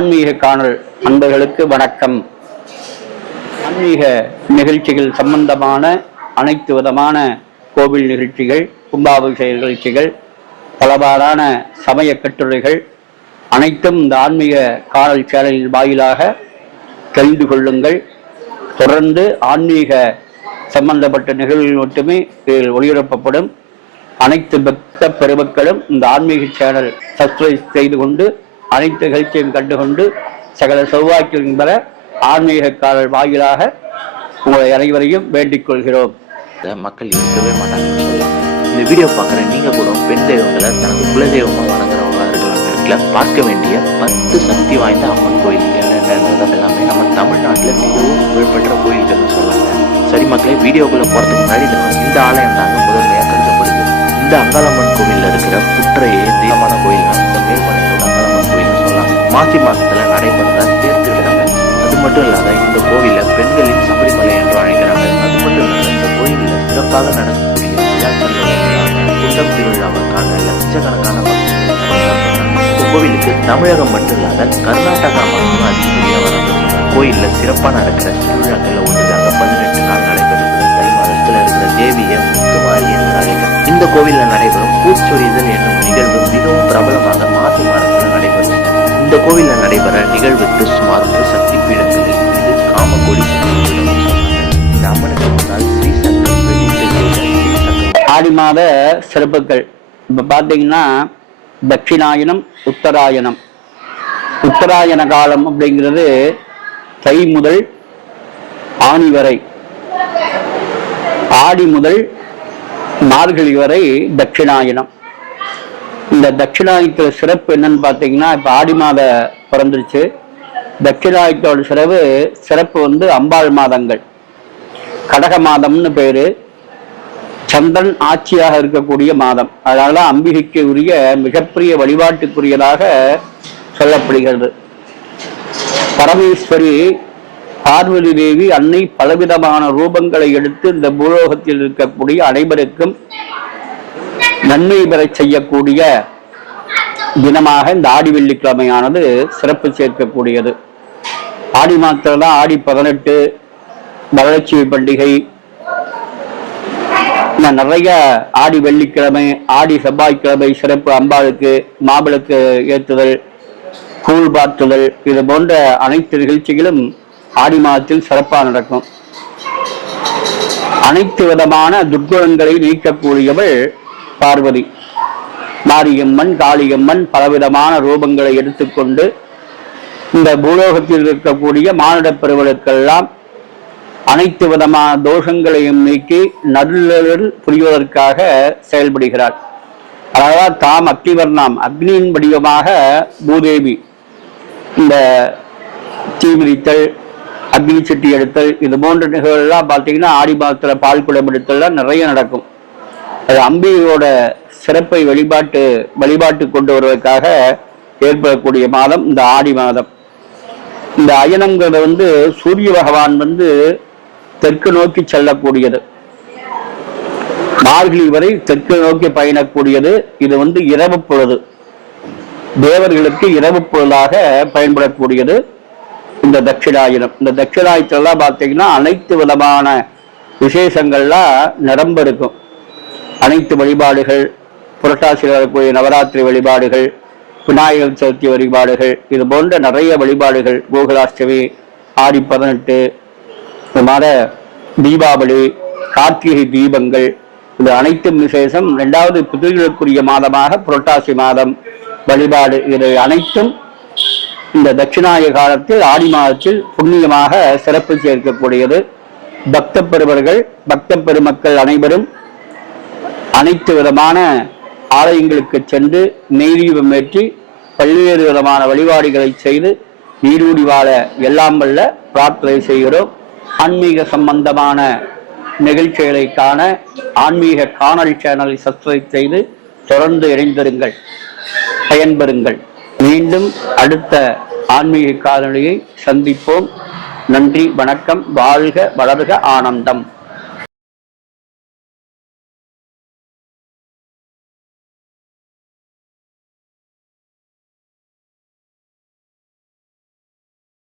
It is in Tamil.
ஆன்மீக காணல் அன்பர்களுக்கு வணக்கம். ஆன்மீக நிகழ்ச்சிகள் சம்பந்தமான அனைத்து விதமான கோவில் நிகழ்ச்சிகள் கும்பாபிஷேக நிகழ்ச்சிகள் பலவாறான சமய கட்டுரைகள் அனைத்தும் இந்த ஆன்மீக காணல் சேனலின் வாயிலாக தெரிந்து கொள்ளுங்கள். தொடர்ந்து ஆன்மீக சம்பந்தப்பட்ட நிகழ்வுகள் மட்டுமே இதில் ஒளிபரப்பப்படும். அனைத்து பக்த பெருமக்களும் இந்த ஆன்மீக சேனல் சப்ஸ்கிரைப் செய்து கொண்டு அனைத்து நிகழ்ச்சியும் கண்டுகொண்டு சகல செவ்வாய்க்கின் பெற ஆன்மீக வாயிலாக உங்களை அனைவரையும் வேண்டிக் கொள்கிறோம். மக்கள் இருக்கவே மாட்டாங்க. இந்த வீடியோ பார்க்குற நீங்கள் கூட பெண் தெய்வங்களை தனது குலதெய்வமாக வணங்குறவங்களா இருக்கலாம் பார்க்க வேண்டிய பத்து சக்தி வாய்ந்த அம்மன் கோயில் என்னென்னது எல்லாமே நம்ம தமிழ்நாட்டில் மிகவும் புகழ்பெற்ற கோயில்கள்னு சொல்லுவாங்க சரி மக்களே வீடியோக்குள்ளே போகிறதுக்கு முன்னாடி இந்த ஆலயம் தாங்க முதன்மையாக கருதப்படுது. இந்த அங்காளம்மன் கோவிலில் இருக்கிற புற்றையை மாசி மாசத்துல நடைபெற தேர்த்து விடுறாங்க அது மட்டும் இல்லாத இந்த கோவில பெண்களின் சபரிமலை என்று அழைக்கிறாங்க. அது மட்டும் இல்லாத இந்த கோயிலில் சிறப்பாக நடக்கக்கூடிய விழாக்கள் குண்டம் திருவிழாவை காண லட்சக்கணக்கான மக்கள் கோவிலுக்கு தமிழகம் மட்டும் இல்லாத கர்நாடகா மக்களும் அதிகப்படியாக வராங்க கோயிலில் சிறப்பாக நடக்கிற திருவிழாக்கள் ஒன்றுதாங்க பதினெட்டு நாள் நடைபெறுகிறது. தை மாதத்தில் இருக்கிற தேவியை முத்துமாரி என்று அழைக்கிறார் இந்த கோவிலில் நடைபெறும் பூச்சொரிதல் என்னும் நிகழ்வு மிகவும் பிரபல இந்த கோவிலில் நடைபெற நிகழ்வுக்கு சுமார் ஒரு சக்தி பீடங்களில் இது காமகோடி முன்னால் ஆடி மாத சிறப்புகள். இப்போ பார்த்தீங்கன்னா தட்சிணாயனம் உத்தராயணம். உத்தராயண காலம் அப்படிங்கிறது தை முதல் ஆணி வரை. ஆடி முதல் மார்கழி வரை தட்சிணாயனம். இந்த தட்சிணாயனத்தில் சிறப்பு என்னன்னு பார்த்தீங்கன்னா இப்போ ஆடி மாத பிறந்துருச்சு. தட்சிணாயுத்தோட சிறப்பு சிறப்பு வந்து அம்பாள் மாதங்கள். கடக மாதம்னு பேரு. சந்திரன் ஆட்சியாக இருக்கக்கூடிய மாதம். அதனால அம்பிகைக்கு உரிய மிகப்பெரிய வழிபாட்டுக்குரியதாக சொல்லப்படுகிறது. பரமேஸ்வரி பார்வதி தேவி அன்னை பலவிதமான ரூபங்களை எடுத்து இந்த பூலோகத்தில் இருக்கக்கூடிய அனைவருக்கும் நன்மை பெற செய்யக்கூடிய தினமாக இந்த ஆடி வெள்ளிக்கிழமையானது சிறப்பு சேர்க்கக்கூடியது. ஆடி மாதத்தில் தான் ஆடி பதினெட்டு வரலட்சுமி பண்டிகை இன்னும் நிறைய ஆடி வெள்ளிக்கிழமை ஆடி செவ்வாய்க்கிழமை சிறப்பு அம்பாளுக்கு மாவிளக்கு ஏற்றுதல் கூழ் பார்த்துதல் இது போன்ற அனைத்து நிகழ்ச்சிகளும் ஆடி மாதத்தில் சிறப்பாக நடக்கும். அனைத்து விதமான துர்குணங்களை நீக்கக்கூடியவள் பார்வதி. மாரியம்மன் காளியம்மன் பலவிதமான ரூபங்களை எடுத்துக்கொண்டு இந்த பூலோகத்தில் இருக்கக்கூடிய மானிடப் பெருவளுக்கெல்லாம் அனைத்து விதமான தோஷங்களையும் நீக்கி நல்லல் புரிவதற்காக செயல்படுகிறார். அதாவது தாம் அக்னிவர்ணாம் அக்னியின் வடிவமாக பூதேவி இந்த தீமிதித்தல் அக்னி சட்டி எடுத்தல் இது போன்ற நிகழ்வுகள்லாம் பார்த்தீங்கன்னா ஆடி மாதத்தில் பால் குடம் எடுத்தல்லாம் நிறைய நடக்கும். அது அம்பிகையோட சிறப்பை வழிபாட்டு வழிபாட்டு கொண்டு வருவதற்காக ஏற்படக்கூடிய மாதம் இந்த ஆடி மாதம். இந்த அயனங்கிறது வந்து சூரிய பகவான் வந்து தெற்கு நோக்கி செல்லக்கூடியது. மார்கழி வரை தெற்கு நோக்கி பயணக்கூடியது. இது வந்து இரவு பொழுது. தேவர்களுக்கு இரவு பொழுதாக பயன்படக்கூடியது இந்த தட்சிணாயனம். இந்த தட்சிணாயத்திலாம் பார்த்தீங்கன்னா அனைத்து விதமான விசேஷங்கள்லாம் நிரம்ப இருக்கும். அனைத்து வழிபாடுகள் புரட்டாசியில் வரக்கூடிய நவராத்திரி வழிபாடுகள் விநாயகர் சதுர்த்தி வழிபாடுகள் இது போன்ற நிறைய வழிபாடுகள் கோகுலாஷ்டமி ஆடி பதினெட்டு இந்த மாதிரி தீபாவளி கார்த்திகை தீபங்கள் இது அனைத்தும் விசேஷம். ரெண்டாவது புதிர்களுக்குரிய மாதமாக புரட்டாசி மாதம். வழிபாடு இது அனைத்தும் இந்த தட்சிணாய காலத்தில் ஆடி மாதத்தில் புண்ணியமாக சிறப்பு சேர்க்கக்கூடியது. பக்த பெருவர்கள் பக்த பெருமக்கள் அனைவரும் அனைத்து விதமான ஆலயங்களுக்கு சென்று நெய்தீபம் ஏற்றி பல்வேறு விதமான வழிபாடுகளை செய்து நீரூடி வாழ எல்லாம் வல்ல பிரார்த்தனை செய்கிறோம். ஆன்மீக சம்பந்தமான நிகழ்ச்சிகளை காண ஆன்மீக காணல் சேனலை சப்ஸ்கிரைப் செய்து தொடர்ந்து இணைந்திருங்கள். பயன்பெறுங்கள். மீண்டும் அடுத்த ஆன்மீக காணொளியை சந்திப்போம். நன்றி வணக்கம். வாழ்க வளர்க ஆனந்தம்.